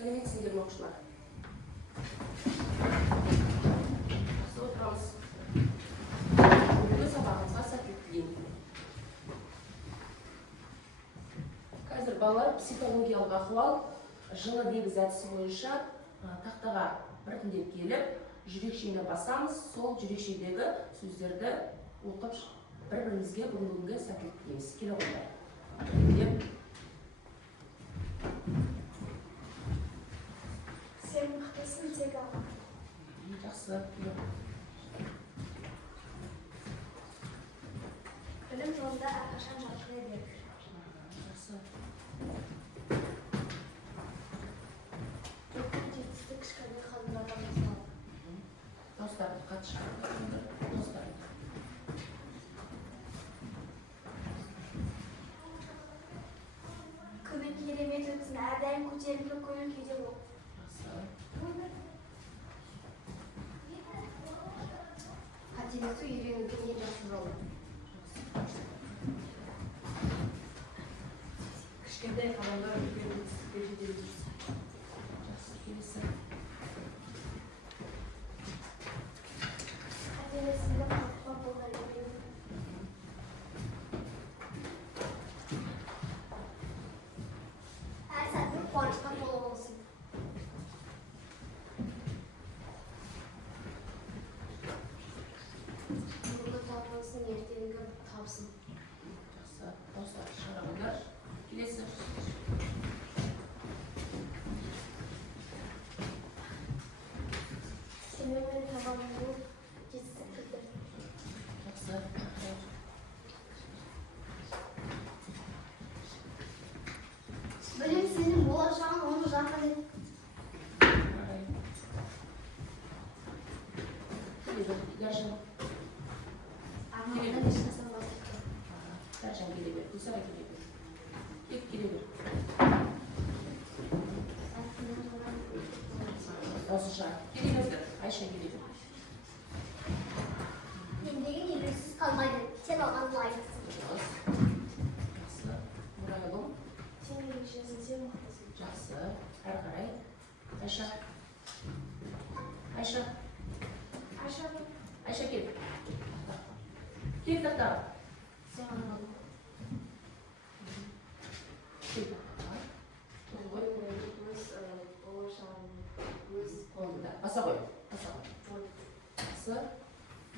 Сәлеметсіңдер ме оқушылар? Жақсы отырамыз. Бүгінгі сабағымызға сәттілік тілеймін. Қазір балалар психологиялық ахуал жылы негіз әдісі бойынша тақтаға біртіндеп келіп, жүрекшені басамыз, сол жүрекшедегі сөздерді оқып бір-бірімізге бүгінгі сәттілік тілейміз. Келе қойдар. Сен мықтысың, тек аға. Жақсы. Білім жолында әрқашан жарқырай бер. Жақсы. Үлкен жетістік кішкентай қадамдардан басталады. Достарды қатты шығарыңдар. Достарды. Күні керемет өтсін, әрдайым көтеріңкі көңіл күйде бол. Қателесу үйренудің ең жақсы жолы. Кішкентай қадамдар үлкен жетістікке жете берсін. Жақсы, келесі. Қателесуді қалыпқа болар үйрену. Әр сәтің қуанышқа толы болсын. Бүгінгі табылсын, ертеңгі табысын. Жақсы, достарды шығарыңдар. Келесі. Сенің мен табаныңның жетістік кілті. Жақсы. Білім сенің болашағын, оны жарқын ет. Дәржан. Арманнан ешқашан бас тартпа. Дәржан келе бер. Гүлсара келе бер. Кет келе бер. Осыша. Келе бердір. Айша келе бер. Ендегі елеусіз қалмайды. Сен алған лайықсың. Жақсы. Мұрайлым. Сен ерекшесің, сен мықтысың. Жақсы. Әрі қарай. Айша. Айша. Айша кел. Кел тақта. Сен алған. Кел. Өз болашағын, өз Қолында. Баса қой. Баса қой. Жақсы.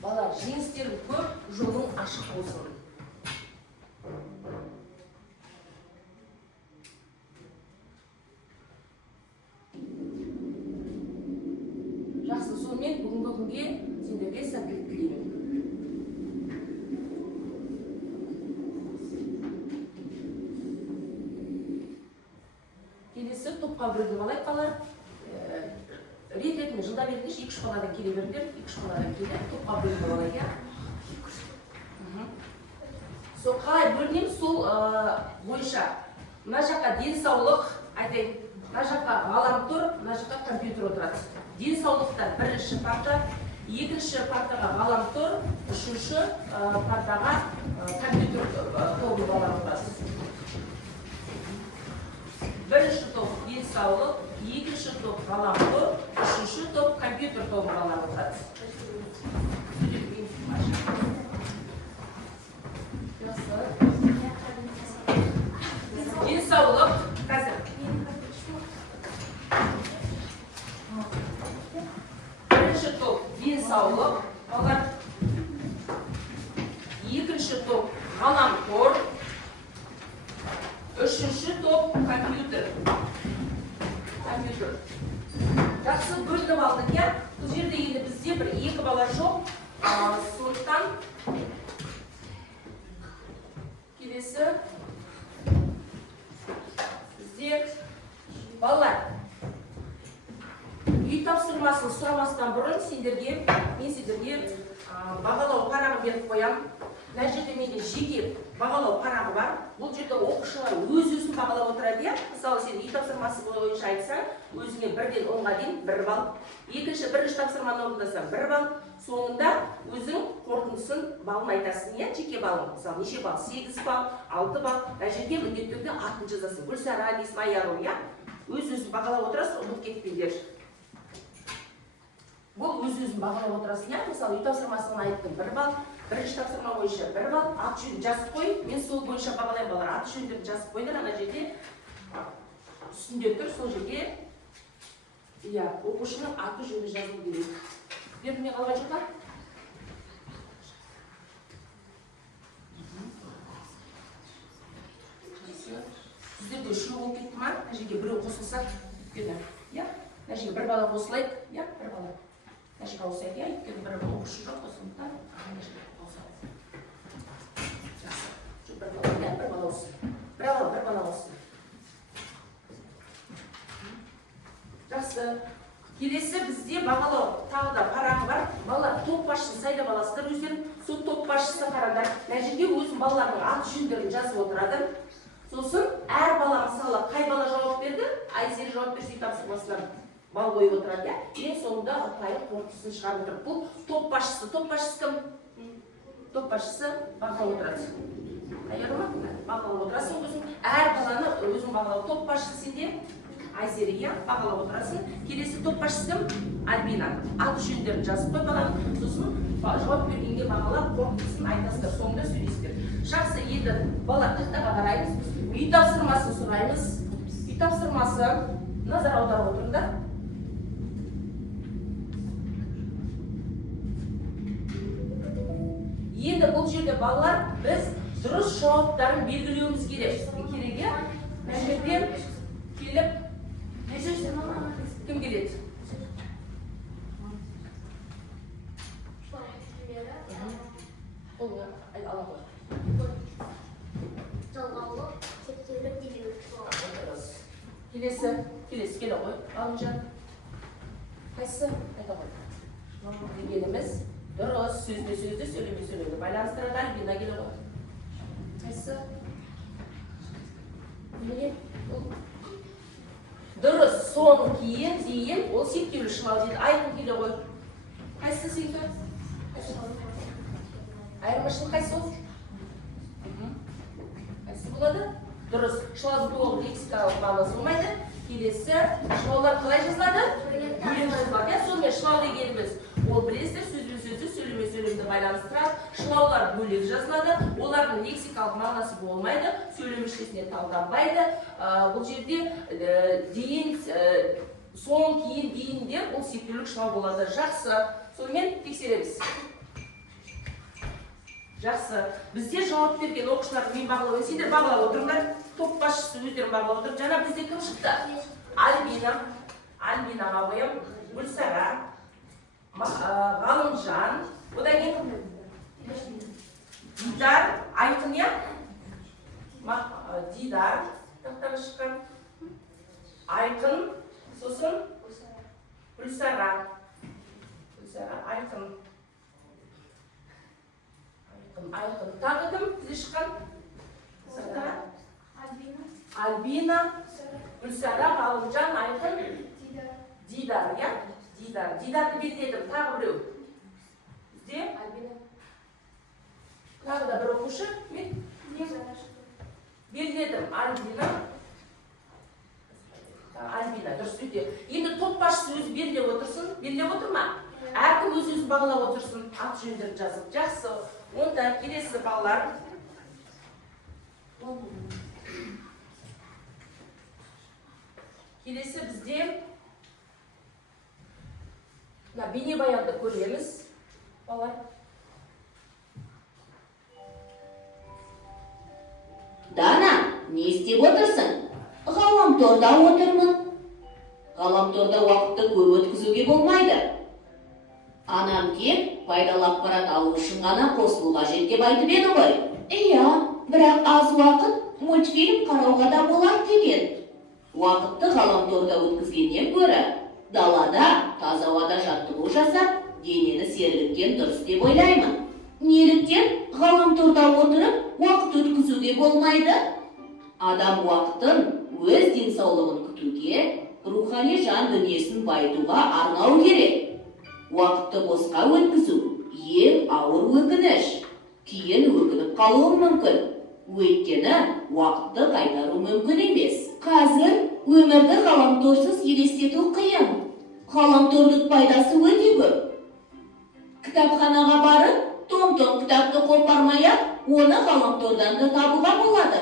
Бала, жеңістерің көп, жолың ашық болсын. Жақсы, сонымен бүгінгі күнге сендерге сәттілік тілеймін. Келесі топқа бөлініп алайық балалар. Рет-ретімен жылда беріңдерші, 2-3 баладан келе беріңдер, 2-3 баладан келе, топқа бөлініп алайық, иә? Сол қалай бөлінеміз, сол бойынша. Мына жаққа денсаулық, айтайын, мына жаққа ғаламтор, мына жаққа компьютер отырады. Денсаулықтан бірінші парта, екінші партаға ғаламтор, үшінші партаға компьютер тобы балар отырады. Бірінші топ денсаулық, екінші топ ғаламтор, үшінші топ компьютер тобы балар отырады. Денсаулық, қазір. Бірінші топ денсаулық, балар. Екінші топ ғаламтор, үшінші топ компьютер. Жақсы бөлініп алдық, иә? Бұл жерде енді бізде бір екі бала жоқ. Сондықтан келесі бізде балалар. Үй тапсырмасын сұрамастан бұрын мен сендерге бағалау парағы беріп қоям. Мына жерде менде жеке бағалау парағы бар. Бұл жерде оқушылар өз-өзін бағалап отырады, иә? Мысалы, сен үй тапсырмасы бойынша айтсаң, өзіңе 1-ден 10-ға дейін 1 балл. Бірінші тапсырманы орындасаң 1 балл. Соңында өзің қорытындысын балын айтасың, иә? Жеке балың. Мысалы, неше балл? 8 балл, 6 балл. Мына жерге міндетті түрде атын жазасың. Гүлсара, Исмайяру, иә? Өз-өзін бағалап отырасыз, ұмытып кетпеңдер. Бұл өз-өзін бағалап отырасың, иә? Мысалы, үй тапсырмасын айттым, 1 балл, бірінші тапсырма бойынша 1 балл, аты жөнін жазып қой, мен сол бойынша бағалаймын балалар. Аты жөндерін жазып қойыңдар, ана жерде үстінде тұр, сол жерге иә, оқушының аты жөні жазылу керек. Берілмей қалған жоқ па? Сіздерде үшеу болып кетті ма? Мына жерге біреу қосылса, өйткені, иә? Мына жерге 1 бала қосылайды, иә? 1 бала. Мына жерге қосылайды, иә? Өйткені бір оқушы жоқ, сондықтан мына жерге қосылады. Жақсы. 1 бала, иә? 1 бала осы. 1 бала осы. Жақсы. Келесі бізде бағалау тағы да парағы бар. Балалар топ басшысын сайда баласыздар өздерін. Сол топ басшысына қараңдар. Мына жерге өзім балалардың аты жөндерін жазып отырады. Сосын әр бала мысалы қай бала жауап берді, Айзер жауап берсе тапсырмасынан бал қойып отырады, иә? Ең соңында ұпайы қорытындысын шығарып отыр. Бұл топ басшысы. Топ басшысы кім? Топ басшысы бағалап отырады. Даяр ма? Бағалап отырасың өзің. Әр баланы өзің бағалау. Топ басшысы сенде Айзері, иә? Бағалап отырасың. Келесі топ басшысы кім? Альбина. Аты жөндерін жазып қой баланың. Сосын жауап бергенге бағалап қорытындысын айтасыздар. Соңында сөйлесіздер. Жақсы, енді бала тақтаға қараймыз. Үй тапсырмасын сұраймыз. Үй тапсырмасы назар аударып отырыңдар. Енді бұл жерде балалар біз дұрыс жауаптарын белгілеуіміз керек. Кереге мына жерден келіп кім келеді? Қолыңа ала қой. Келесі келе ғой. Ғалымжан. Қайсысы? Айта қой. Дегеніміз дұрыс сөзді сөйлеме байланыстырады. Альбина келе ғой. Қайсысы? Неге? Дұрыс, соң кейін, дейін, ол септеулі шымал дейді. Айқын келе ғой. Қайсысы сүйкі? Айырмашылық қайсы ол? Қайсы болады? Дұрыс, шылазы толық лексикалық мағынасы болмайды. Келесі, шылаулар қалай жазылады? Бөлек жазылады. Сонымен шылау дегеніміз, ол білесіздер, сөзбен сөйлемді байланыстырады. Шылаулар бөлек жазылады. Олардың лексикалық мағынасы болмайды, сөйлемішкесіне талданбайды. Бұл жерде дейін, соң кейін дейінде ол септеулік шылау болады. Жақсы. Сонымен тексереміз. Жақсы. Бізде жауап берген оқушыларды мен бағалау. Сендер бағалап отырыңдар. Топ басшысы өздерін бағалап отыр. Жаңа бізде кім шықты? Альбина. Альбинаға қоям. Гүлсара. Ғалымжан. Одан кейін Дидар. Айқын, я? Дидар. Тақтаға шыққан. Айқын. Сосын? Гүлсара. Гүлсара. Айқын. Айқын. Тағы кім? Бізде шыққан? Альбина. Гүлсара. Ғалымжан. Айқын. Дидар, я? Дидар. Дидарды белгіледім. Тағы біреу. Бізде? Альбина. Тағы да бір оқушы. Мен? Белгіледім. Альбина. Альбина. Дұрыс өте. Енді топ басшысы өзі белгілеп отырсын. Белгілеп отыр ма? Әркім өз-өзін бағалап отырсын. Аты жөндерін жазып. Жақсы. Онда келесі балалар. Келесі бізде бейнебаянды көреміз. Балалар. Дана, не істеп отырсың? Ғаламторда отырмын. Ғаламторда уақытты көп өткізуге болмайды. Анам тек пайдалы ақпарат алу үшін ғана қосылу қажет деп айтып еді ғой. Иә, бірақ аз уақыт мультфильм қарауға да болар деген. Уақытты ғаламторда өткізгеннен гөрі далада таза ауада жаттығу жасап, денені сергіткен дұрыс деп ойлаймын. Неліктен ғаламторда отырып уақыт өткізуге болмайды? Адам уақытын өз денсаулығын күтуге, рухани жан дүниесін байытуға арнау керек. Уақытты босқа өткізу ең ауыр өкініш. Кейін өкініп қалуым мүмкін. Өйткені уақытты қайтару мүмкін емес. Қазір өмір өмірді ғаламторсыз елестету қиын. Ғаламтордың пайдасы өте көп. Кітапханаға барып, том-том кітапты қопармай-ақ, оны ғаламтордан да табуға болады.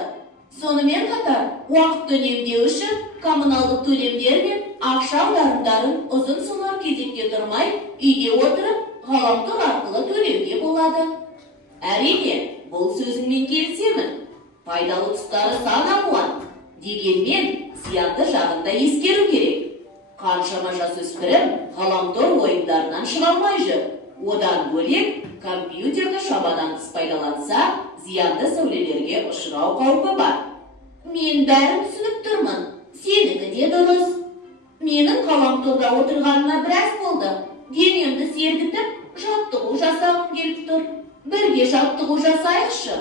Сонымен қатар, уақытты үнемдеу үшін коммуналдық төлемдер мен ақша аударымдарын ұзын сонар кезекте тұрмай, үйде отырып, ғаламтор арқылы төлеуге болады. Әрине, бұл сөзіңмен келісемін. Пайдалы тұстары сан алуан. Дегенмен, зиянды жағын да ескеру керек. Қаншама жасөспірім ғаламтор ойындарынан шыға алмай жүр. Одан бөлек, компьютерді шамадан тыс пайдаланса, зиянды сәулелерге ұшырау қаупі бар. Мен бәрін түсініп тұрмын. Сенікі де дұрыс. Менің ғаламторда отырғаныма біраз болды. Денемді сергітіп, жаттығу жасағым келіп тұр. Бірге жаттығу жасайықшы.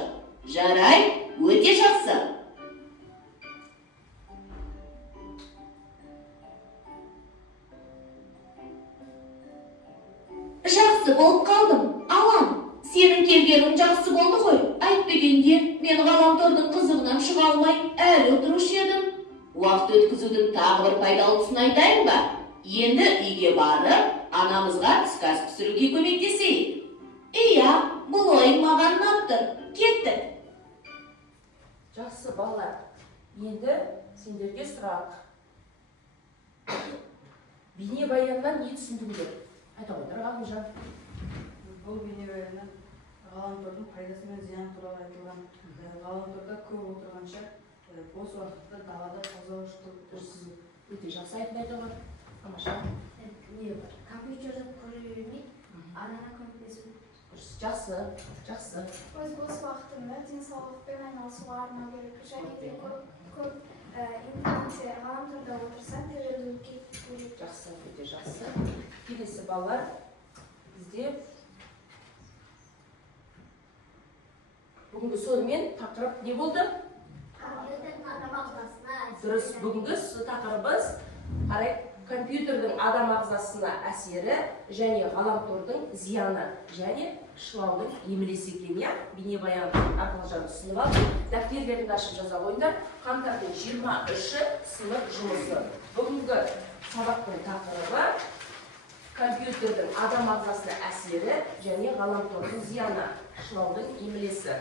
Жарай, өте жақсы. Жақсы болып қалдым, Алан. Сенің келгенің жақсы болды ғой. Әйтпегенде, мен ғаламтордың қызығынан шыға алмай әлі отырушы едім. Уақыт өткізудің тағы бір пайдалы тұсын айтайын ба? Енді үйге барып, анамызға түскі ас пісіруге көмектесейік. Иә, бұл ойын маған ұнап. Кеттік. Жақсы балалар. Енді сендерге сұрақ. Бейнебаяннан не түсіндіңдер? Айта қойдар Ғалымжан. Бұл бейнебаяннан ғаламтордың пайдасы мен зияны туралы айтылған. Ғаламторда көп отырғанша бос уақытта далада таза жүрсіз. Өте жақсы айтылған. Тамаша. Компьютерді көре бермей, арана көмектесу. Жақсы. Өз бос уақытымды денсаулықпен айналысуға арнау керек. Және де көп интернетте ғаламторда отырса, тәуелділікке керек. Жақсы, өте жақсы. Келесі балалар, бізде бүгінгі сонымен тақырып не болды? Дұрыс, бүгінгі тақырыбымыз компьютердің адам ағзасына әсері және ғаламтордың зияны және шылаудың емлесі екен, иә? Бейнебаян арқылы жаңа түсініп алдық. Дәптерлеріңді ашып жаза қойыңдар. Қаңтардың 23-і сынып жұмысы. Бүгінгі сабақтың тақырыбы компьютердің адам ағзасына әсері және ғаламтордың зияны, шылаудың емлесі.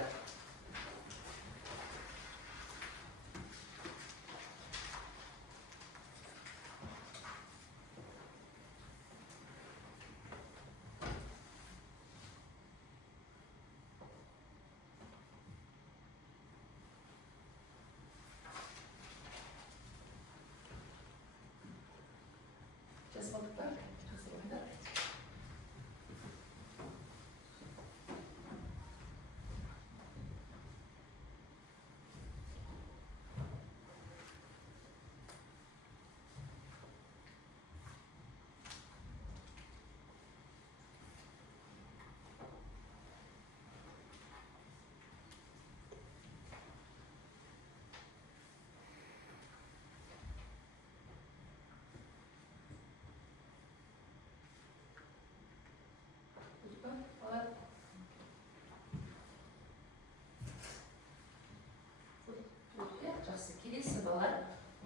Жақсы, келесі балалар,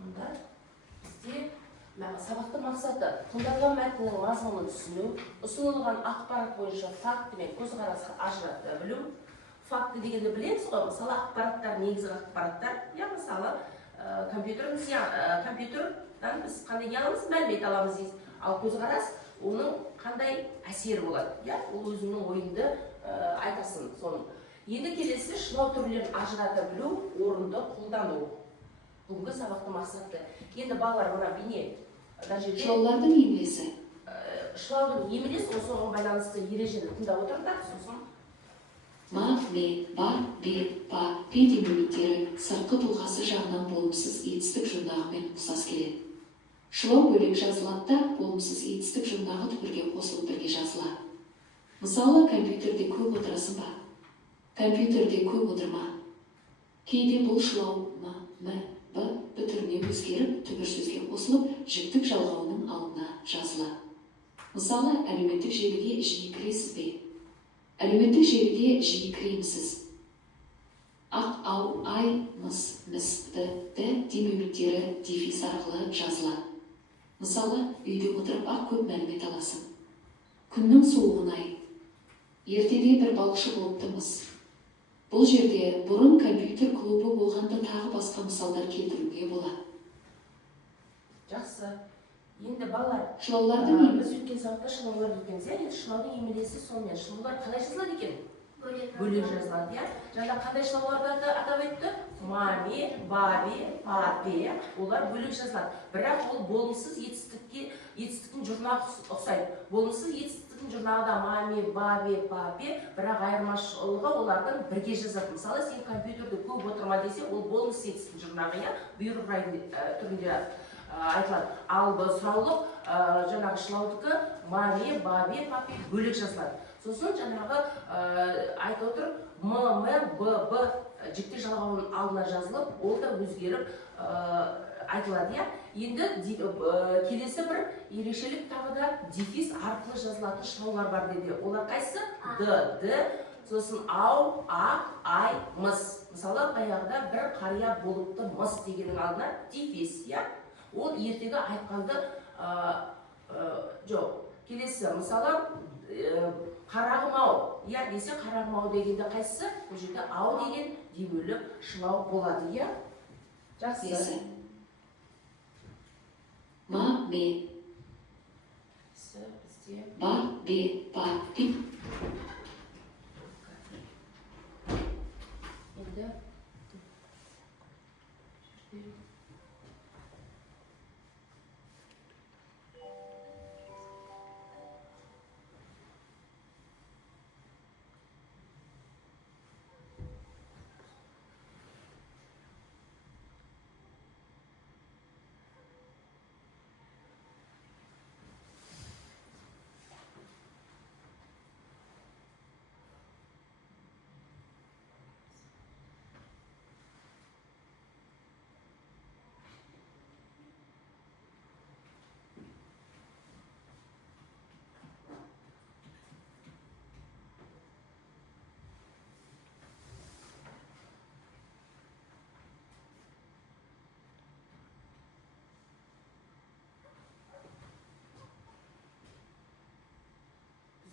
мұнда бізде сабақтың мақсаты қолданған мәтіннің мазмұнын түсіну, ұсынылған ақпарат бойынша факті мен көзқарасты ажырата білу. Факті дегенді білеміз ғой, мысалы ақпараттар, негізгі ақпараттар, я мысалы компьютердан біз қандай не аламыз, мәлімет аламыз дейміз. Ал көзқарас, оның қандай әсері болады, ол өзіңнің ойыңды айтасың соның. Енді келесі шылау түрлерін ажырата білу, орынды қолдану. Бүгінгі сабақтың мақсаты. Енді балалар мына бейне Шылаулардың емлесі. Шылаудың емлесі, соған байланысты ережені тыңдап отырыңдар, сосын Ма, ме, ба, бе, па, пен демеуіттері сыртқы тұлғасы жағынан болымсыз етістік жұрнағымен ұқсас келеді. Шылау бөлек жазылады да, болымсыз етістік жұрнағы түбірге қосылып бірге жазылады. Мысалы, компьютерде көп отырасың ба? Компьютерде көп отырма. Кейде бұл шылау ма, м, б бүтіріне өзгеріп, түбір сөзге қосылып, жіктік жалғауының алдына жазылады. Мысалы, әлеуметтік желіге жиі кіресіз бе? Әлеуметтік желіге жиі кіремісіз? Ақ ау, ай, мыс, міс, ді демеуліктері дефис арқылы жазылады. Мысалы, үйде отырып ақ көп мәлімет аласың. Күннің суығын-ай, ертеде бір балықшы болыптымыз. Бұл жерде бұрын компьютер клубы болғанда тағы басқа мысалдар келтіруге болады. Жақсы. Енді балалар, Шылауларды не? біз өткен сабақта шылаулар өткенбіз, енді шылаудың емелесі сонымен. Шылаулар қалай жазылады екен? Бөлек жазылады, иә. Жаңа қандай шылауларды атап айтты? Маме, бабе, папе, олар бөлек жазылады. Бірақ ол болымсыз етістіктің жұрнағы ұқсайды. Болымсыз етістіктің жұрнағы да маме, бабе, папе, бірақ айырмашылығы олардың бірге жазады. Мысалы, сен компьютерді көп отырма десе, ол болымсыз етістіктің жұрнағы, иә, бұйрық түрінде айтылады. Ал сұраулық жаңағы шылаудікі маме, бабе, папе бөлек жазылады. Сосын жаңағы айтып отыр М, Б, Б жікте жалғауының алдына жазылып, ол да өзгеріп айтылады, иә. Енді келесі бір ерекшелік тағы да дефис арқылы жазылатын шылаулар бар деді. Олар қайсы? Д, сосын ау, ақ, ай, мыс. Мысалы, баяғыда бір қария болыпты мыс дегеннің алдына дефис, иә. Ол ертегі айтқанды жоқ. Келесі, мысалы, қарағым ау, иә десе қарағым ау дегенде қайсысы? Бұл жерде ау деген демеулік шылау болады, иә? Жақсы. Ма, ме. Ба, бе, ба, деп.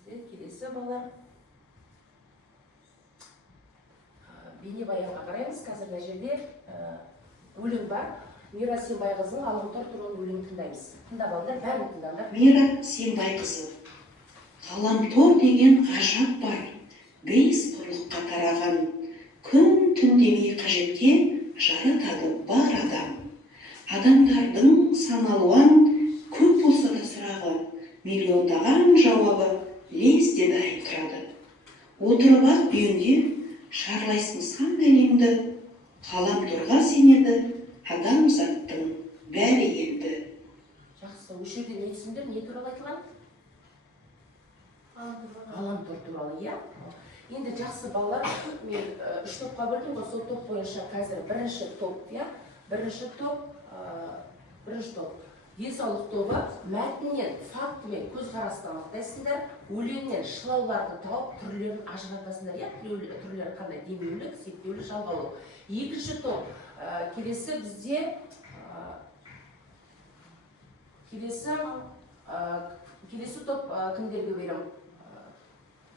Енді келесі балар бейнебаянға қараймыз. Қазір мына жерде өлең бар. Мира Сембайқызының Ғаламтор туралы өлең тыңдаймыз. Тыңдап алыңдар, бәрін тыңдаңдар. Мира Сембайқызы. Ғаламтор деген ғажап бар, бейіс құрлыққа тараған, күн түн демей қажетке жаратады бар адам. Адамдардың саналуан көп болса да сұрағы, миллиондаған жауабы лезде дайын тұрады. Отырып ақ үйіңде шарлайсың сан әлемді, ғаламторға сенеді адамзаттың бәрі енді. Жақсы, осы жерде не түсіндір, не туралы айтылған? Ғаламтор туралы, иә. Енді жақсы балалар, мен 3 топқа бөлдім ғой, сол топ бойынша қазір бірінші топ, иә. Бірінші топ. Денсаулық тобы мәтіннен, фактімен көзқарасты анықтайсыңдар, өлеңнен шылауларды тауып, түрлерін ажыратасыңдар, иә. Түрлері қандай? Демеулік, септеулік, жалғаулық. Екінші топ, келесі бізде келесі топ кімдерге берем?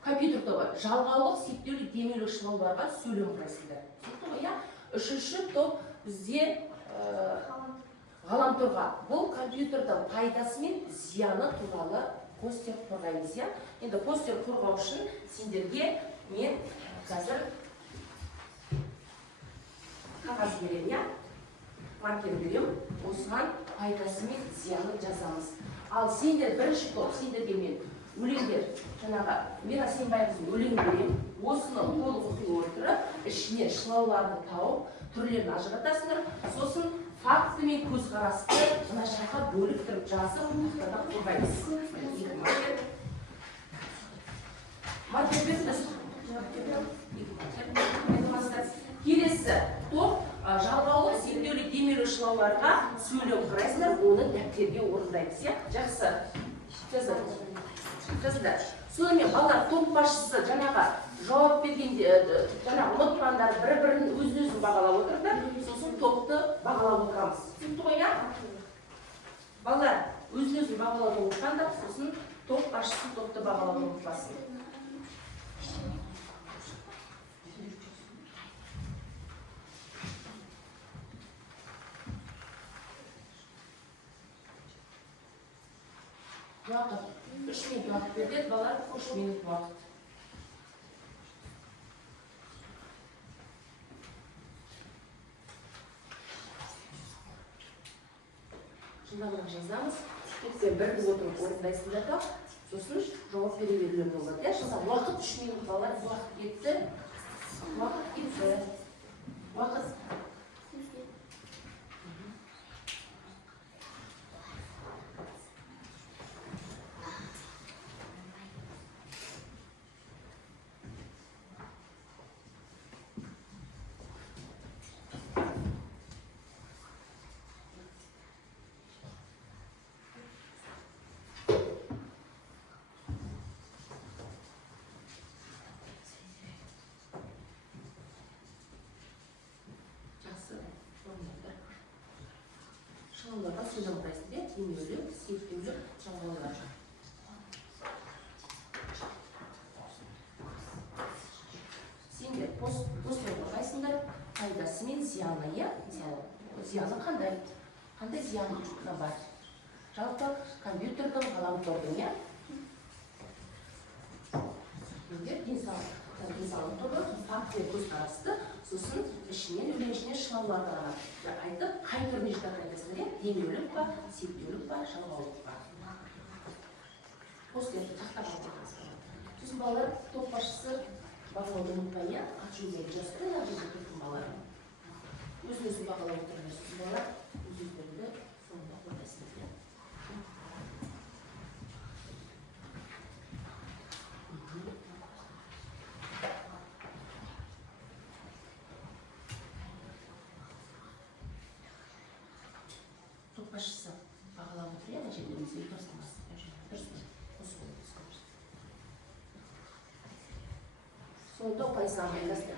Компьютер тобы, жалғаулық, септеулік, демеулік шылауларға сөйлем құрайсыңдар. Үшінші топ бізде ғаламторға. Бұл компьютердің пайдасы мен зияны туралы постер қорғаймыз, иә. Енді постер қорғау үшін сендерге мен қазір қағаз берем, иә. Маркер берем, осыған пайдасы мен зияны жазамыз. Ал сендер бірінші топ, сендерге мен өлеңдер, жаңағы Мира Сембайқызының өлең берем, осыны толық оқи отырып, ішінен шылауларды тауып, түрлерін ажыратасыңдар, сосын факті мен көзқарасты мына жаққа бөліп тұрып жазып, тақтадан қорғаймыз. Маркер беріңіз. Келесі топ жалғаулық, септеулік, демеулік шылауларға сөйлем құрайсыңдар, оны дәптерге орындаймыз, иә? Жақсы. Жазыңдар. Сонымен балалар топ басшысы жаңағы жауап бергенде жаңағы ұмытқандар бір-бірін өз-өзін бағалап отырды, сосын топты бағалап отырамыз. Түсінікті ғой, иә? Балалар өз-өзін бағалауды ұмытқандар, сосын топ басшысы топты бағалауды ұмытпасын. Уақыт. 3 минут уақыт береді, балалар 3 минут уақыт. Жылдамырақ жазамыз. Сен бір біз отырып орындайсыңдар да, сосын жауап бере берулер болады. Уақыт 3 минут, балалар уақыт кетті. Уақыт кетті. Уақыт. Шалғаларға сөйлем құрайсың, де, демеулік, септеулік, шалғалар. Сендер постер құрайсыңдар, пайдасы мен зияны, иә? Зияны қандай? Қандай зияны бар? Жалпы компьютердің, ғаламтордың, иә? Сендер денсаулық тобы, фактілер көзқарасты, сосын ішінен өлеңшінен шылауларды айтып, қай түріне жататын айтасың, иә? Демеулік па, септеулік па, жалғаулық па? Постерді тақтап жатырсың. Сосын балалар топ басшысы бағалауды ұмытпай, иә? Ат-жөнді жазды, ат-жөнді кеткен балалар. Өзін-өзін бағалап отырыңдар. Сосын балалар өз-өздеріңді соңында қойдасыңдар, иә? Басшысы бағалап отыр, иә, жердеріңізге дұрыс. Сонда пайсам айтасың.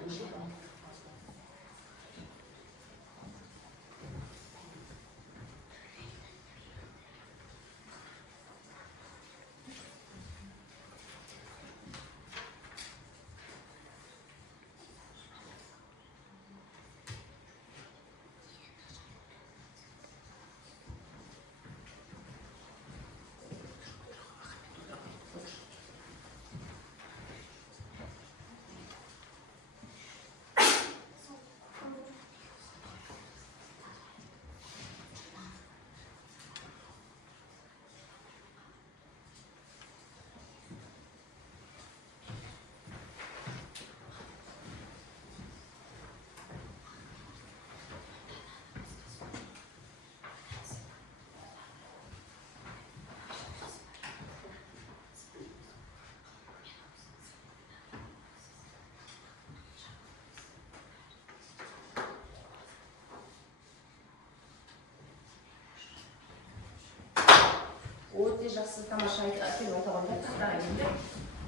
Өте жақсы тамаша айтып отырғанда тақтаға келді.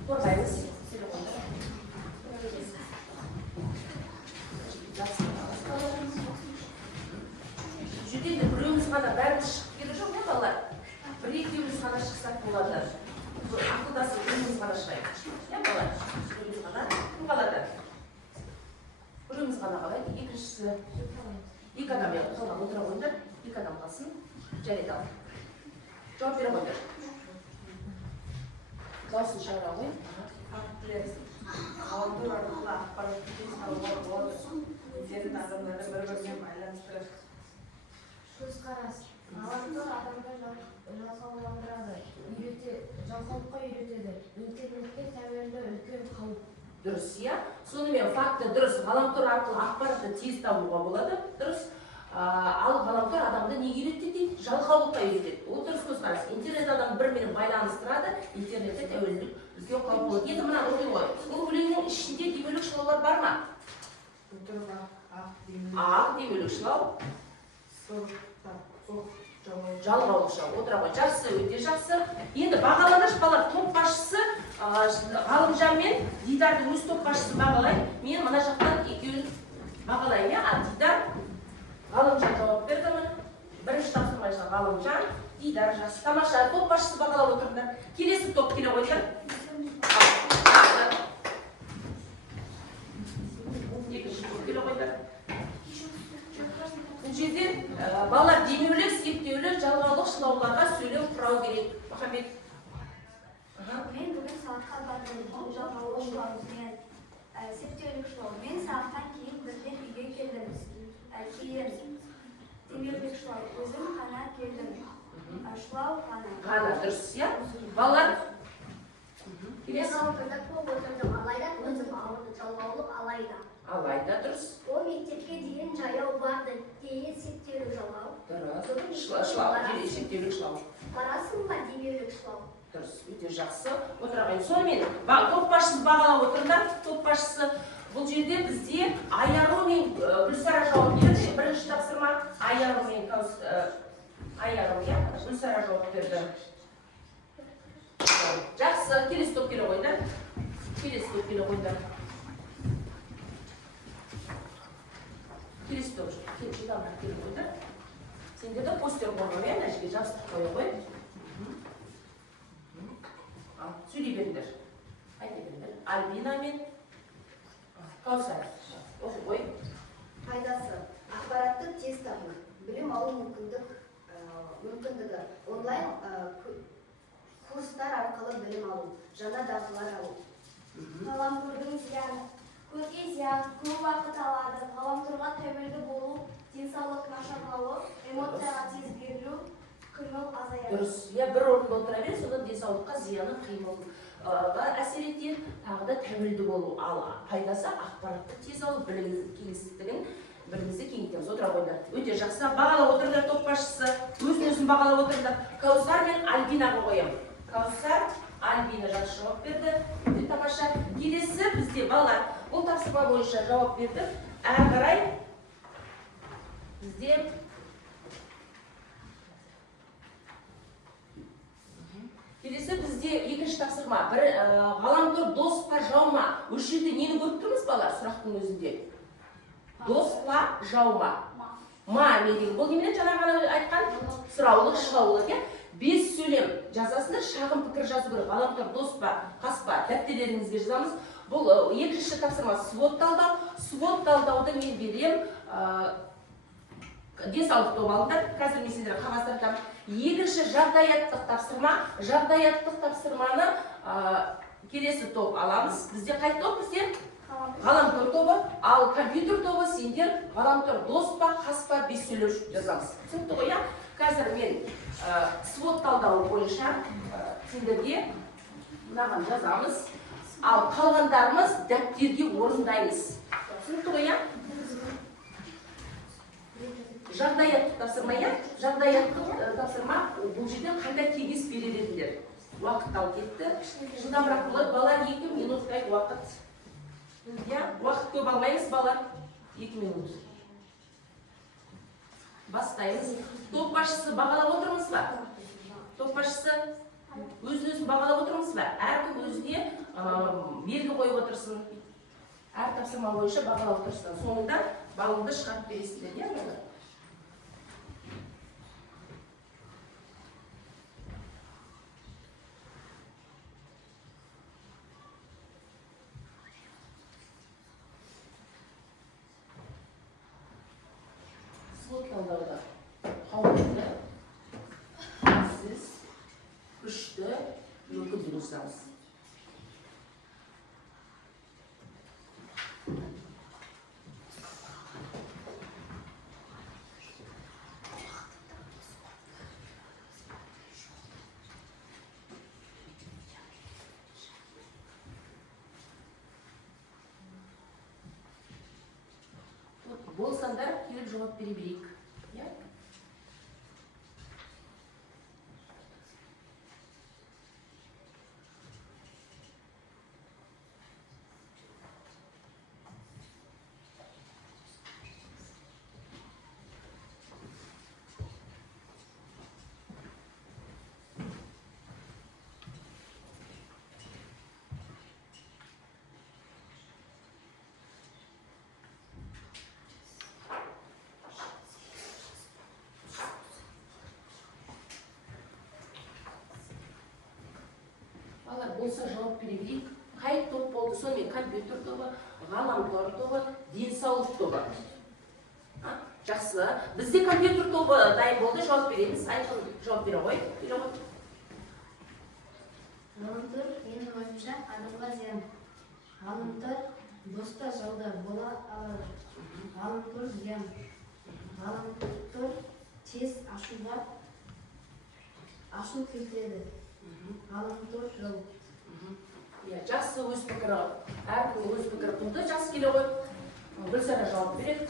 Қорғаймыз. Жүденді біреуіміз ғана бәріміз шығып келу жоқ, не балалар? Бір-екеуміз ғана шықсақ болады. Ақылдасып біреуіміз ғана шығайық. Не балалар? Біреуіміз ғана. Кім қалады? Біреуіміз ғана қалайды. Екіншісі. Екі адам қалған отыра қойыңдар. Екі адам қалсын. Жарайды ал. Жауап бере қойыңдар. Дауысын шығара қойын. Ғаламтор арқылы ақпаратты тез табуға болады. Интернет адамдарды бір-бірімен байланыстырады. Көзқарас. Ғаламтор адамды жалқауландырады, жалқаулыққа үйретеді. Интернетке тәуелді үлкен қауіп. Дұрыс, иә? Сонымен факті дұрыс. Ғаламтор арқылы ақпаратты тез табуға болады. Дұрыс. Ал ғаламтор адамды неге үйретеді дейді? Жалқаулыққа үйретеді. Ол дұрыс көзқарас. Интернет адам бір-бірімен байланыстырады, интернетте тәуелділік үлкен қауіп болады. Енді мына өлең ғой. Бұл өлеңнің ішінде демеулік шылаулар бар ма? Ақ демеулік шылау. Жалғаулық шылау. Отыра ғой. Жақсы, өте жақсы. Енді бағалағыш балалар топ басшысы Ғалымжан мен Дидардың өз топ басшысын бағалаймын. Мен мына жақтан екеуін бағалаймын, иә? Дидар, Ғалымжан жауап берді ме? Бірінші тапсырмайша Ғалымжан, Дидар жақсы. Тамаша, топ басшысы бағалап отырыңдар. Келесі топ келе қойыңдар. Екінші топ келе қойыңдар. Бұл жерде балалар демеулік, септеулік, жалғаулық, шылауларға сөйлем құрау керек. Махамбет. Мен бүгін сағатқа бардым, жалғаулық шылаумен, септеулік шылау. Мен сағаттан кейін бірден үйге келдім. Кейін демеулік шылау. Өзім ғана келдім. Шылау ғана. Дұрыс, иә? Балалар. Мен ғаламторда көп отырдым, алайда көзім ауырды, жалғаулық алайда. Алайда, дұрыс. Ол мектепке дейін жаяу барды, дейін септеулік жалғау. Дұрыс. Шылау, септеулік шылау. Барасың ба демеулік шылау? Дұрыс, өте жақсы. Отырағайын. Сонымен, топ басшысы бағалап отырыңдар. Топ басшысы бұл жерде бізде Айару мен Гүлсара жауап берді. Бірінші тапсырма Айару мен Гүлсара жауап берді. Жақсы, келесі топ келе қойыңдар. Келесі топ келе қойыңдар. Келесі топ келе қойыңдар. Сендерді постер қойған, иә, нәжіге жабыстық қойы қой. Сөйлей беріңдер. Айта беріңдер. Альбина мен Каусар. Осы қой. Пайдасы. Ақпаратты тез табу. Білім алу мүмкіндігі. Онлайн курстар арқылы білім алу. Жаңа дағдылар алу. Ғаламтордың зияны. Көзге зиян, көп уақыт алады. Ғаламторға тәуелді болу, денсаулық нашарлауы, эмоцияға тез берілу, қимыл азаяды. Дұрыс. Я бір орында отыра бере, содан денсаулыққа зияны, қимылға әсер етеді, тағы да тәуелді болу. Ал пайдасы ақпаратты тез алу, білім кеңістігін бірімізді кеңейтеміз. Отыра қойыңдар. Өте жақсы. Бағалап отырыңдар топ басшысы. Өзін бағалап отырыңдар. Каусар мен Альбинаға қоямын. Каусар, Альбина жақсы жауап берді. Өте тамаша. Келесі бізде балалар бұл тапсырма бойынша жауап берді. Әрі қарай бізде келесі бізде екінші тапсырма. Бір ғаламтор дос па жау ма? Осы жерде нені көріп тұрмыз балалар сұрақтың өзінде? Дос па жау ма? Ма деген. Бұл немене жаңа ғана айтқан сұраулық, шылаулық, иә? 5 сөйлем жазасыздар, шағын пікір жазу керек. Ғаламтор дос па, қас па, дәптерлеріңізге жазамыз. Бұл екінші тапсырма свод талдау. Свод талдауды мен берем. Денсаулық топ алыңдар. Қазір мен сендерге қағаздар табам. Екінші жағдаяттық тапсырма. Жағдаяттық тапсырманы келесі топ аламыз. Бізде қай топ бізде? Ғаламтор тобы. Ал компьютер тобы сендер ғаламтор дос па, қас па, 5 сөйлем жазамыз. Түсінікті ғой, иә? Қазір мен свод талдауы бойынша сендерге мынаған жазамыз. Ал қалғандарымыз дәптерге орындаймыз. Түсінікті ғой, иә? Жағдаяттық тапсырма, иә? Жағдаяттық тапсырма бұл жерде қандай кеңес берер едіңдер? Уақыт ал кетті. Жылдамырақ болады. Балалар 2 минуттай уақыт. Уақыт көп алмаймыз, балалар. 2 минут. Бастаймыз. Топ басшысы бағалап отырмыз ба? Топ басшысы өзін бағалап отырмыз ба? Әркім өзіне белгі қойып отырсын. Әр тапсырма бойынша бағалап отырсын. Соңында балыңды шығарып бересіздер, иә? Свод талдауда қауіпті, сіз күшті мүмкіндік жасаңыз. Болсаңдар, келіп жауап бере берейік. болса жауап бере берейік. Қай топ болды? Сонымен компьютер тобы, ғаламтор тобы, денсаулық тобы. Жақсы. Бізде компьютер тобы дайын болды, жауап береміз. Айқын жауап бере ғой. Ғаламтор менің ойымша адамға зиян. Ғаламтор босқа жауда бола алады. Ғаламтор зиян. Ғаламтор тез ашу келтіреді. Ғаламтор жау. Жақсы, өз пікірі. Әркім өз пікірі құнды. Жақсы келе ғой. Гүлсара жауап береді.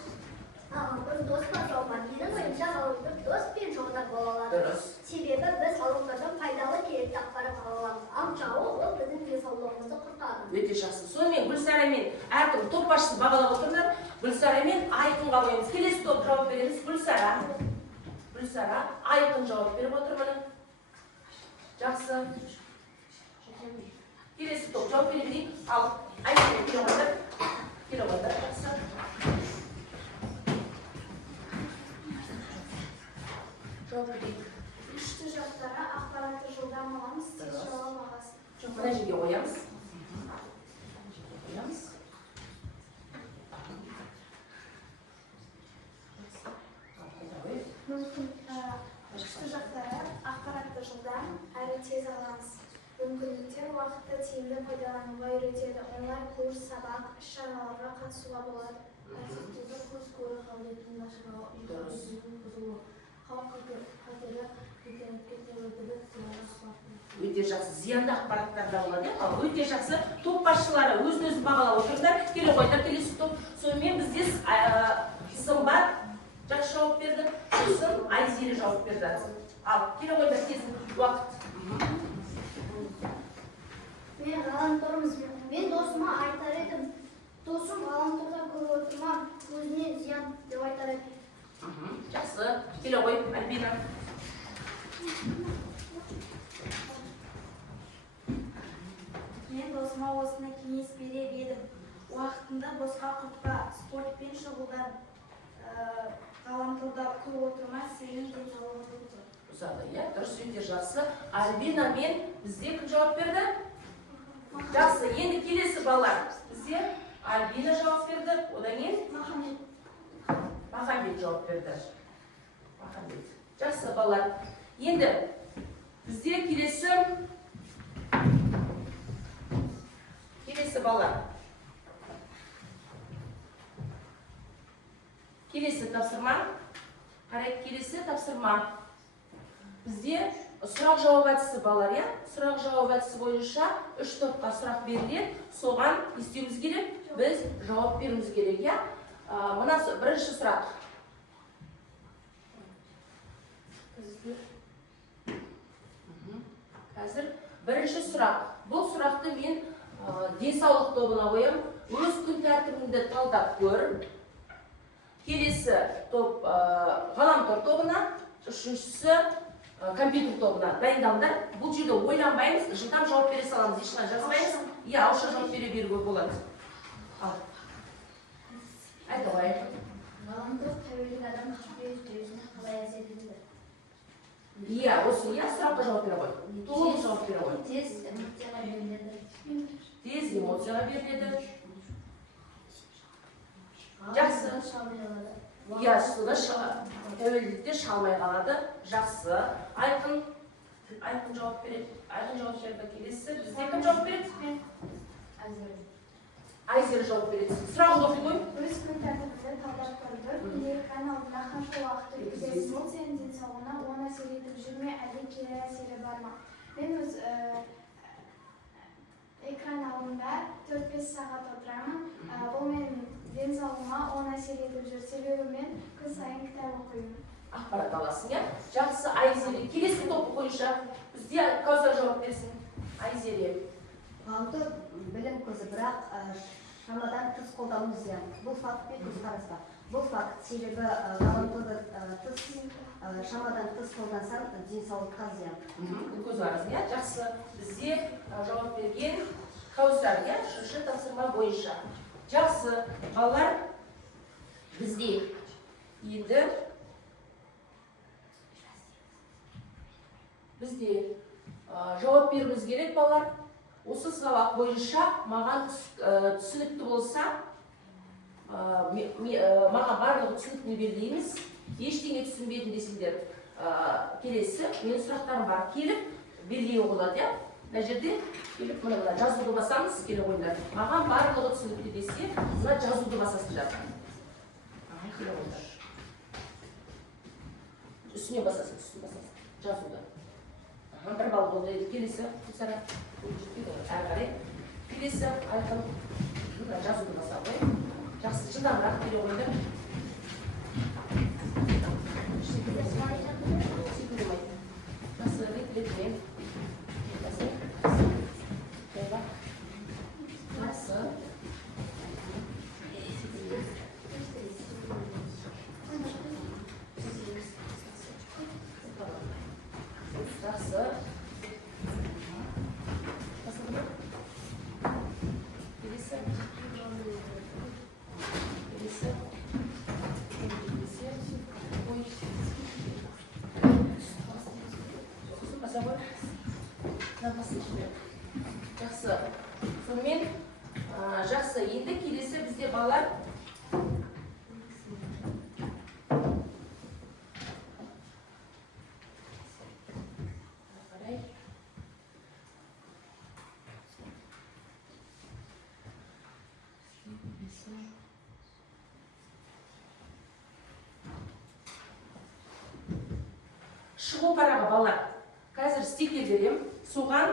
Ғаламтор досқа жауап. Менің ойымша ғаламтор дос пен жауда бола алады. Дұрыс. Себебі біз ғаламтордан пайдалы керекті ақпарат ала аламыз. Ал жауы ол біздің денсаулығымызды құртады. Өте жақсы. Сонымен Гүлсара мен әркім топ басшысын бағалап отырыңдар. Гүлсара мен Айқынға қоямыз. Келесі топ жауап береміз. Гүлсара, Айқын жауап беріп отыр міне. Жақсы. Келесі топ жауап бере берейік. Ал Айқын келе отыр. Жақсы. Жауап берейік. Күшті жақтары ақпаратты жылдам аламыз, тез жауап аласыз. Мына жерге қоямыз. Күшті жақтары ақпаратты жылдам әрі тез аламыз. Мүмкіндіктер уақытты тиімді пайдалануға үйретеді. Онлайн курс, сабақ, іс-шараларға қатысуға болады. Архивтегі көз көру қабілетін нашарлауға үйретеді. Қауіп-қатері интернетке тәуелділік Өте жақсы. Зиянды ақпараттар да болады. Ал өте жақсы. Топ басшылары өзін-өзі бағалап отырыңдар. Келе қойдар келесі топ. Сонымен бізде Сымбат жақсы жауап берді. Сосын Айзере жауап берді. Ал келе қойдар кезін уақыт. Мен ғаламторымыз. Мен досыма айтар едім. Досым ғаламтордан көріп отырма, өзіне зиян деп айтар едім. Жақсы. Келе қой, Альбина. Мен досыма осыны кеңес берер едім. Уақытында босқа құртпа, спортпен шұғылдан, ғаламторда көп отырма, сенің денсаулығыңды бұзады. Бұзады, иә? Дұрыс, өте жақсы. Альбина мен бізде кім жауап берді? Жақсы. Енді келесі балалар. Бізде Альбина жауап берді. Одан кейін Махамбет жауап берді. Махамбет. Жақсы балалар. Енді бізде келесі балалар. Келесі тапсырма. Қарайық, келесі тапсырма. Бізде сұрақ-жауап әдісі балалар, иә? Сұрақ-жауап әдісі бойынша 3 топқа сұрақ беріледі. Соған істеуіміз керек, біз жауап беруіміз керек, иә? Мына бірінші сұрақ. Қазір бірінші сұрақ. Бұл сұрақты мен денсаулық тобына қоям. Өз күн тәртібіңді талдап көр. Келесі топ ғаламтор тобына, үшіншісі компьютер тобына дайындалыңдар. Бұл жерде ойланбаймыз, жылдам жауап бере саламыз, ешқандай жазбаймыз. Иә, ауызша жауап бере беруге болады. Айта ғой. Ғаламтор тәуелді адам өз жүйесіне қалай әсер етеді? Иә, осы сұраққа жауап бере ғой. Толық жауап бере ғой. Тез эмоцияға беріледі. Тез эмоцияға беріледі. Жақсы. Иә, суды тәуелділікте шалмай қалады. Жақсы. Айқын жауап береді. Айқын жауап берді. Келесі. Бізде кім жауап береді? Айзер жауап береді. Сұрағын оқи ғой. Өз күн тәртібіңді талдап көрді. Күндегі экран алдында қанша уақыт өткізесің? Ол сенің денсаулығына оң әсер етіп жүр ме, әлде кері әсері бар ма? Мен өз экран алдында 4-5 сағат отырамын. Бұл менің денсаулығыма оң әсер етіп жүр. Себебі мен күн сайын кітап оқимын. Ақпарат аласың, иә? Жақсы, Айзере. Келесі топ бойынша бізде Каусар жауап берсін. Айзере. Ғаламтор білім көзі, бірақ шамадан тыс қолдану зиян. Бұл факт пен көзқарас бар. Бұл факт, себебі ғаламторды шамадан тыс қолдансаң, денсаулыққа зиян. Көзқарас, иә? Жақсы. Бізде жауап берген Каусар, иә? Үшінші тапсырма бойынша. Жақсы. Балалар, бізде енді жауап беруіміз керек, балалар. осы сабақ бойынша маған түсінікті болса, маған барлығы түсінікті белгілейміз. Ештеңе түсінбедім десеңдер, келесі менің сұрақтарым бар, келіп белгілеуге болады, иә? Мына жерде келіп мына жазуды басамыз, келе қойыңдар. Маған барлығы түсінікті десе, мына жазуды басасыңдар. Келе қойыңдар. Үстіне басасың, жазуды. Бір балл болды, келесі, әрі қарай. Келесі, айқын, жазуды баса қой. Жақсы, жылдамырақ келе қойыңдар. Жақсы, ретпен. Жақсы. Жақсы. Келесі. Жақсы. Сонымен жақсы. Енді келесі бізде балалар шығу параға балалар. Қазір стикер берем. Соған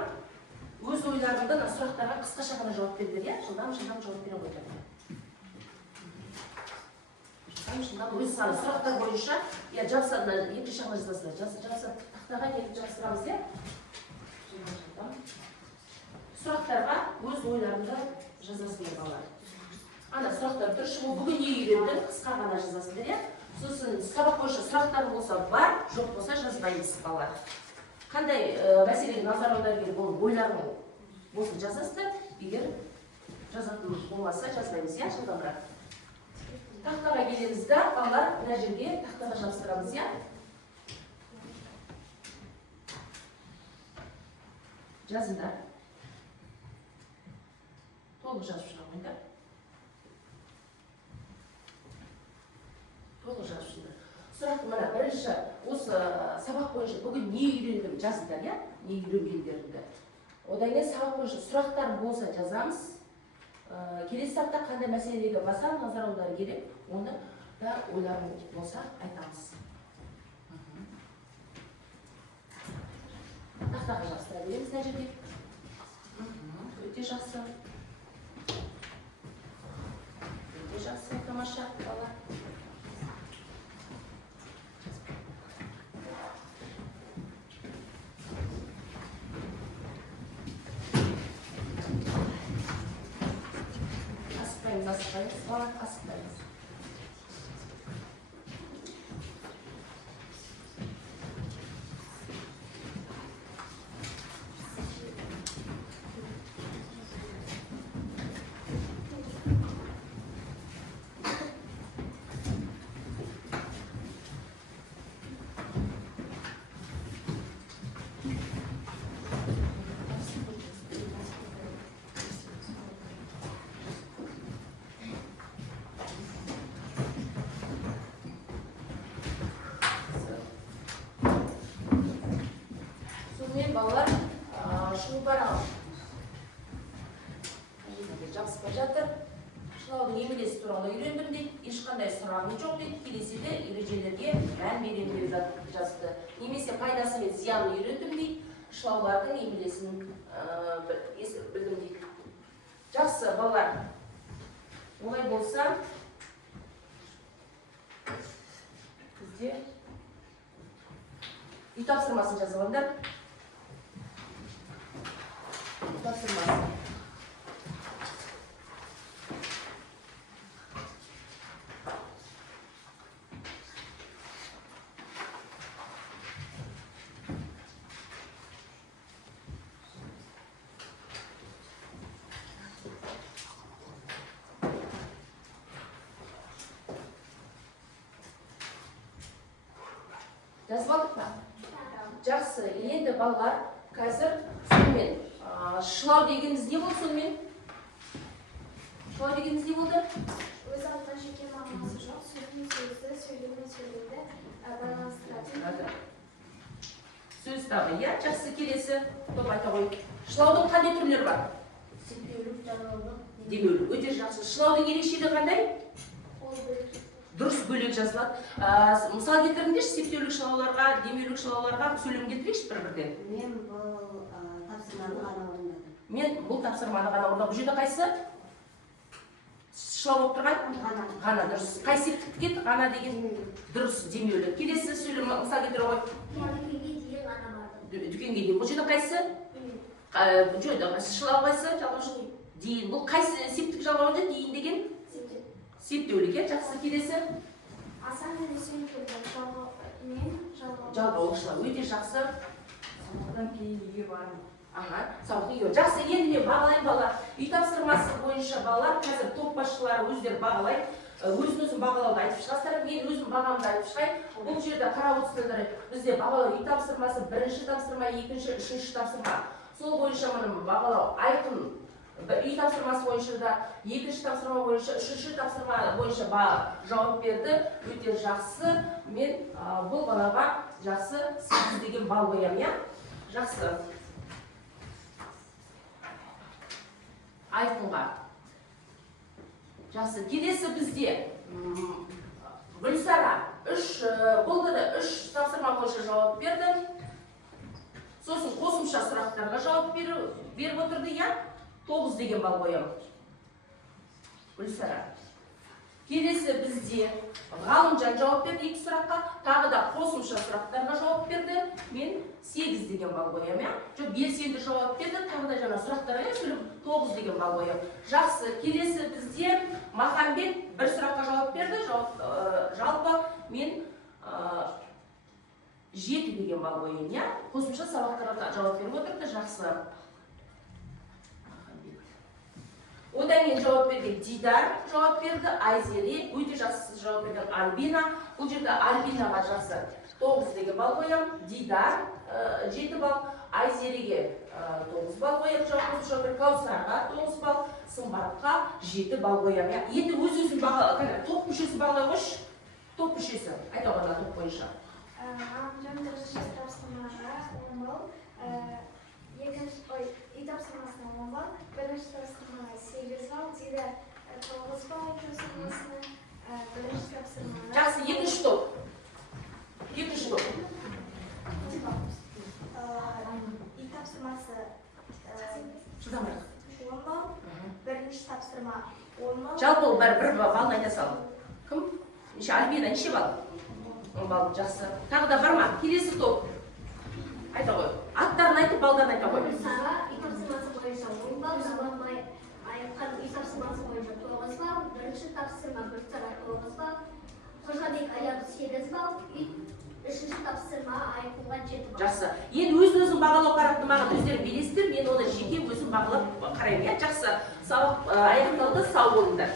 өз ойларыңды сұрақтарға қысқаша ғана жауап бердер, иә? Жылдам жауап бере қойдар. Жылдам өз саны сұрақтар бойынша, иә, жабысадына екі шағына жазасыздар. Жабысады тақтаға келіп жабыстырамыз, иә? Сұрақтарға өз ойларыңды жазасыздар балалар. Ана сұрақтар тұр, шығу бүгін не үйрендің, қысқа ғана жазасыздар, иә? Сосын сабақ бойынша сұрақтар болса бар, жоқ болса жазбаймыз балалар. Қандай мәселеге назар аудару керек, ол ойларың болсын жазасыздар, егер жазатын болмаса жазбаймыз, иә, жылдамырақ. Тақтаға келеміз да, балалар мына жерге тақтаға жабыстырамыз, иә? Жазыңдар. Толық жазып шыға қойыңдар. Толық жазып шығыңдар. Сұрақты мына бірінші осы сабақ бойынша бүгін не үйрендім жазыңдар, иә? Не үйренгендеріңді. Одан кейін сабақ бойынша сұрақтар болса жазамыз. Келесі сабақта қандай мәселеге баса назар аудару керек, оны да ойларың болса айтамыз. Тақтаға жабыстыра береміз мына жерде. Өте жақсы. Өте жақсы, тамаша, бала. Asıqlayız, bala, asıqlayız. Балалар шығу параға жабыспай жатыр. Шылаудың емелесі туралы үйрендім дейді, ешқандай сұрағым жоқ дейді, келесіде ережелерге мән берем деп жазды. Немесе пайдасы мен зиянын үйрендім дейді, шылаулардың емелесін білдім дейді. Жақсы, балалар. Олай болса, бізде үй тапсырмасын жазылыңдар. Тапсырмасы. Жазып алдық па? Жақсы, енді балалар қазір сонымен шылау дегеніміз не болды сонымен? Шылау дегеніміз не болды? Өз алдына жеке мағынасы жоқ, сөздің сөзді, сөйлеммен сөйлемді байланыстырады. Сөз тағы, иә? Жақсы, келесі топ айта қойып. Шылаудың қандай түрлері бар? Септеулік, жалаулық. Демеулік, өте жақсы. Шылаудың ерекшелігі қандай? Ол бөлек. Дұрыс, бөлек жазылады. Мысал келтіріңдерші, септеулік шылауларға, демеулік шылауларға сөйлем келтірейікші бір-бірден. Мен бұл тапсырманы ғана орындадым. Мен бұл тапсырманы ғана орындадым. Бұл жерде қайсы? Шылау болып тұрған? Ғана, дұрыс. Қай септіктік еді? Ғана деген дұрыс, демеулік. Келесі сөйлем мысал келтіре қой. Дүкенге дейін ғана бардым. Дүкенге дейін. Бұл жерде қайсы? Шылау қайсы? Жалғаушы дейін. Бұл қайсы септік жалғаушы дейін деген? Септеулік, е? Жақсы, келесі? Асан мен Үсен келді. Мен жалғау. Жалғаушылар, өте жақсы. Одан кейін үйге бардым. Ага, сабақты үйге. Жақсы, енді мен бағалайын балалар. Үй тапсырмасы бойынша балалар қазір топ басшылары өздері бағалайды. Өзін бағалауды айтып шығасыздар. Мен өзім бағамды айтып шығайын. Бұл жерде қарап отырсыздар, бізде бағалау үй тапсырмасы бірінші тапсырма, екінші, үшінші тапсырма. Сол бойынша мұны бағалау айқын. Үй тапсырмасы бойынша да, екінші тапсырма бойынша, үшінші тапсырма бойынша жауап берді. Өте жақсы. Мен бұл балаға жақсы 8 деген бал қоямын, иә? Жақсы. Айқынға. Жақсы. Келесі бізде Гүлсара болды да 3 тапсырма бойынша жауап берді. Сосын қосымша сұрақтарға жауап беріп отырды, иә? 9 деген бал қоямын. Гүлсара. Келесі бізде Ғалымжан жауап берді 2 сұраққа, тағы да қосымша сұрақтарға жауап берді. Мен 8 деген бал қоямын, иә? Жоқ, белсенді жауап берді, тағы да жаңа сұрақтарға сөйлеп 9 деген бал қоямын. Жақсы. Келесі бізде Махамбет 1 сұраққа жауап берді. Жалпы мен 7 деген бал қоямын, иә? Қосымша сабақтарға жауап беріп отырды. Жақсы. Одан кейін жауап берген Дидар жауап берді, Айзере, өте жақсы жауап берген Альбина. Бұл жерде Альбинаға жақсы 9 деген бал қоямын. Дидар 7 бал, Айзереге 9 бал қоямын. Жауап берген Каусарға 9 бал, Сымбатқа 7 бал қоямын. Енді өз-өзін топ мүшесі бағалай қойшы. Топ мүшесі, айта ғана топ бойынша. Ғалымжан бірінші тапсырмаға 10 бал. Үй тапсырмасына 10 бал, бірінші тапсырмаға 8 бал, Дидар 9 бал, тапсырмасына бірінші тапсырмаға. Жақсы, екінші топ. Екінші топ. Үй тапсырмасы 10 бал, бірінші тапсырма 10 бал. Жалпы бір балын айта сал. Кім? Альбина, неше бал? 10 бал, жақсы. Тағы да бар ма? Келесі топ. Айта қой. Аттарын айтып, балдарын айта қой. Сара үй тапсырмасы бойынша 10 бал, Жабанбай айтқан үй тапсырмасы бойынша 9 бал, бірінші тапсырма Гүлсара 9 бал, Қожабек Аяты 8 бал, үшінші тапсырма Айқынға 7 бал. Жақсы. Енді өзін бағалау қарапты маған өздері белестір, мен оны жеке өзім бағалап қараймын. Жақсы. Сабақ аяқталды, сау болыңдар.